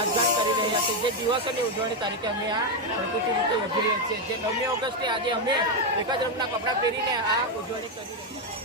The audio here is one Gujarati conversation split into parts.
નાચગાન કરી રહ્યા છે. જે દિવસોની ઉજવણી તરીકે અમે આ પ્રકૃતિ રીતે ઉજવી રહ્યા છીએ. જે 9મી ઓગસ્ટે આજે અમે એક જ રંગના કપડાં પહેરીને આ ઉજવણી કરી રહ્યા છીએ.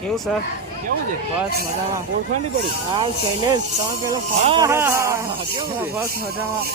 કેવું સર? કેવું છે? બસ મજામાં. ઓળખાણ નહીં પડી? હા શૈલેષ, તમે પેલો ફોન કર્યો હતો. બસ મજામાં.